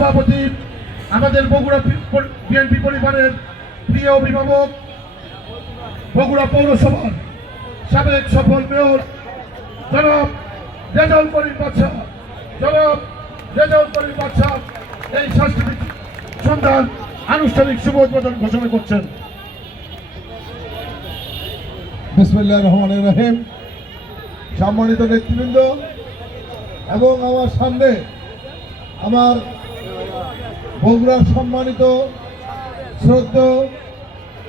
সভাপতি, আমাদের বগুড়া বিএনপি পরিবারের প্রিয় অভিভাবক, বগুড়া পৌরসভার সাবেক সফল মেয়র জনাব রেজাউল করিম বাদশা এই সাংস্কৃতিক সন্ধ্যার আনুষ্ঠানিক শুভ উদ্বোধন ঘোষণা করছেন। বিসমিল্লাহির রহমানির রহিম। সম্মানিত নেতৃবৃন্দ এবং আমার সামনে আমার বগুড়ার সম্মানিত শ্রদ্ধেয়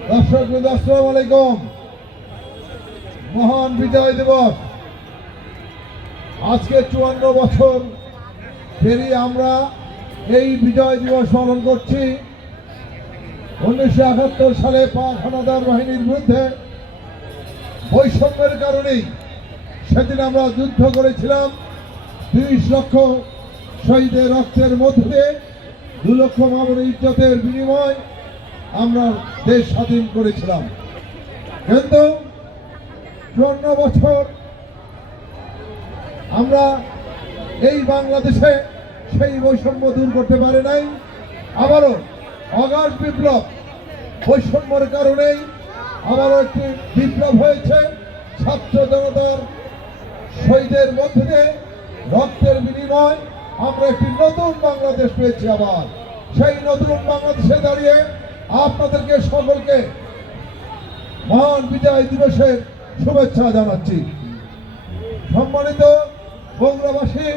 দর্শকবৃন্দ, আসসালামু আলাইকুম। মহান বিজয় দিবস, আজকে 54 বছর পেরিয়ে আমরা এই বিজয় দিবস পালন করছি। 1971 সালে পাক হানাদার বাহিনীর বিরুদ্ধে বৈষম্যের কারণেই সেদিন আমরা যুদ্ধ করেছিলাম। 30 লক্ষ শহীদের রক্তের মধ্যে 2 লক্ষ মানবের ইজ্জতের বিনিময় আমরা দেশ স্বাধীন করেছিলাম। কিন্তু 54 বছর আমরা এই বাংলাদেশে সেই বৈষম্য দূর করতে পারি নাই। আবারও অগাধ বিপ্লব, বৈষম্যের কারণেই আবারও একটি বিপ্লব হয়েছে। ছাত্র জনতার শহীদের মধ্যে রক্তের বিনিময় আমরা একটি নতুন বাংলাদেশ পেয়েছি। আবার সেই নতুন বাংলাদেশে দাঁড়িয়ে আপনাদেরকে সকলকে মহান বিজয় দিবসের শুভেচ্ছা জানাচ্ছি। সম্মানিত বগুড়াবাসী,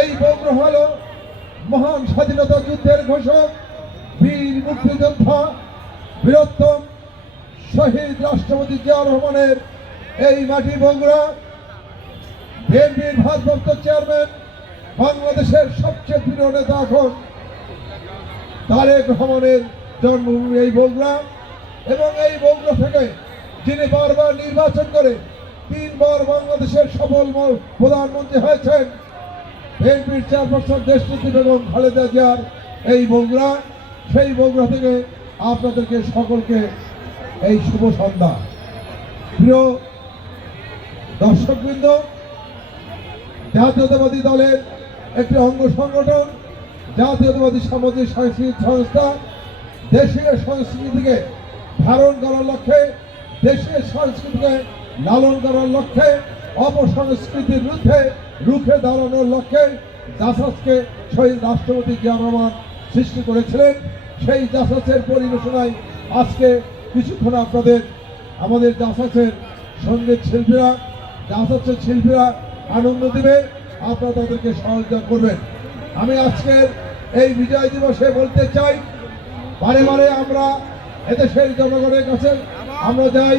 এই বগুড়া হল মহান স্বাধীনতা যুদ্ধের ঘোষক, বীর মুক্তিযোদ্ধা, বীরোত্তম শহীদ রাষ্ট্রপতি জিয়াউর রহমানের এই মাটি বগুড়া। বিএনপির ভারপ্রাপ্ত চেয়ারম্যান, বাংলাদেশের সবচেয়ে প্রিয় নেতা এখন তারেক রহমানের জন্মভূমি এই বগুড়া। এবং এই বগুড়া থেকে যিনি বারবার নির্বাচন করে 3 বার বাংলাদেশের সফল প্রধানমন্ত্রী হয়েছেন, বিএনপির চেয়ারপারসন দেশনেত্রী বেগম খালেদা জিয়ার এই বগুড়া। সেই বগুড়া থেকে আপনাদেরকে সকলকে এই শুভ সন্ধ্যা। প্রিয় দর্শকবৃন্দ, জাতীয়তাবাদী দলের একটি অঙ্গ সংগঠন, জাতীয়তাবাদী সামাজিক সাংস্কৃতিক সংস্থা, দেশের সংস্কৃতিকে ধারণ করার লক্ষ্যে, দেশের সংস্কৃতিকে লালন করার লক্ষ্যে, অপসংস্কৃতির বিরুদ্ধে রুখে দাঁড়ানোর লক্ষ্যে জাসাসকে শহীদ রাষ্ট্রপতি জিয়াউর রহমান সৃষ্টি করেছিলেন। সেই জাসাসের পরিবেশনায় আজকে কিছুক্ষণ আপনাদের আমাদের জাসাসের সঙ্গীত শিল্পীরা, জাসাসের শিল্পীরা আনন্দ দিবে, আপনারা তাদেরকে সহযোগিতা করবেন। আমি আজকের এই বিজয় দিবসে বলতে চাই, বারে বারে আমরা এদেশের জনগণের কাছে আমরা যাই,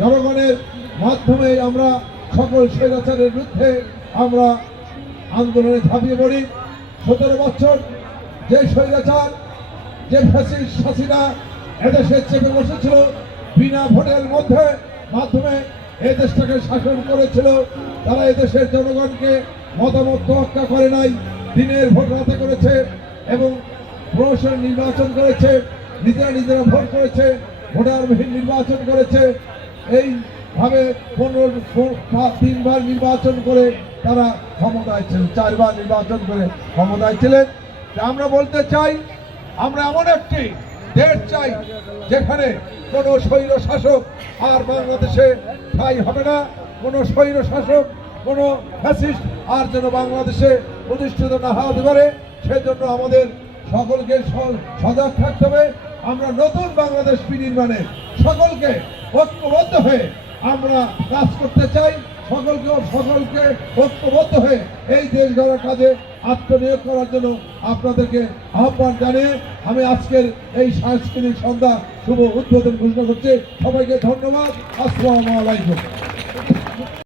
জনগণের মাধ্যমে আমরা সকল স্বৈরাচারের বিরুদ্ধে আমরা আন্দোলনে ঝাঁপিয়ে পড়ি। 17 বছর যে স্বৈরাচার, যে ফ্যাসিস্ট হাসিনা এদেশে চেপে বসেছিল, বিনা ভোটের মাধ্যমে এই দেশটাকে শাসন করেছিল, তারা এদেশের জনগণকে মতামত তোয়াক্কা করে নাই, দিনের ভোট রাতে করেছে এবং প্রহসন নির্বাচন করেছে, নিজেরা ভোট করেছে, ভোটারবিহীন নির্বাচন করেছে। এইভাবে 3 বার নির্বাচন করে তারা ক্ষমতায় ছিলেন, 4 বার নির্বাচন করে ক্ষমতায় ছিলেন। আমরা বলতে চাই, আমরা এমন একটি দেশ চাই যেখানে কোনো স্বৈর শাসক আর বাংলাদেশে ঠাঁই হবে না, কোনো স্বৈর শাসক, কোনো ফ্যাসিস্ট আর যেন বাংলাদেশে প্রতিষ্ঠিত না হতে পারে। সেজন্য আমাদের সকলকে সজাগ থাকতে হবে। আমরা নতুন বাংলাদেশ বিনির্মাণে সকলকে ঐক্যবদ্ধ হয়ে আমরা কাজ করতে চাই। সকলকে ঐক্যবদ্ধ হয়ে এই দেশ গড়ার কাজে আত্মনিয়োগ করার জন্য আপনাদেরকে আহ্বান জানিয়ে আমি আজকের এই সাংস্কৃতিক সন্ধ্যা শুভ উদ্বোধন ঘোষণা করছি। সবাইকে ধন্যবাদ। আসসালামু আলাইকুম।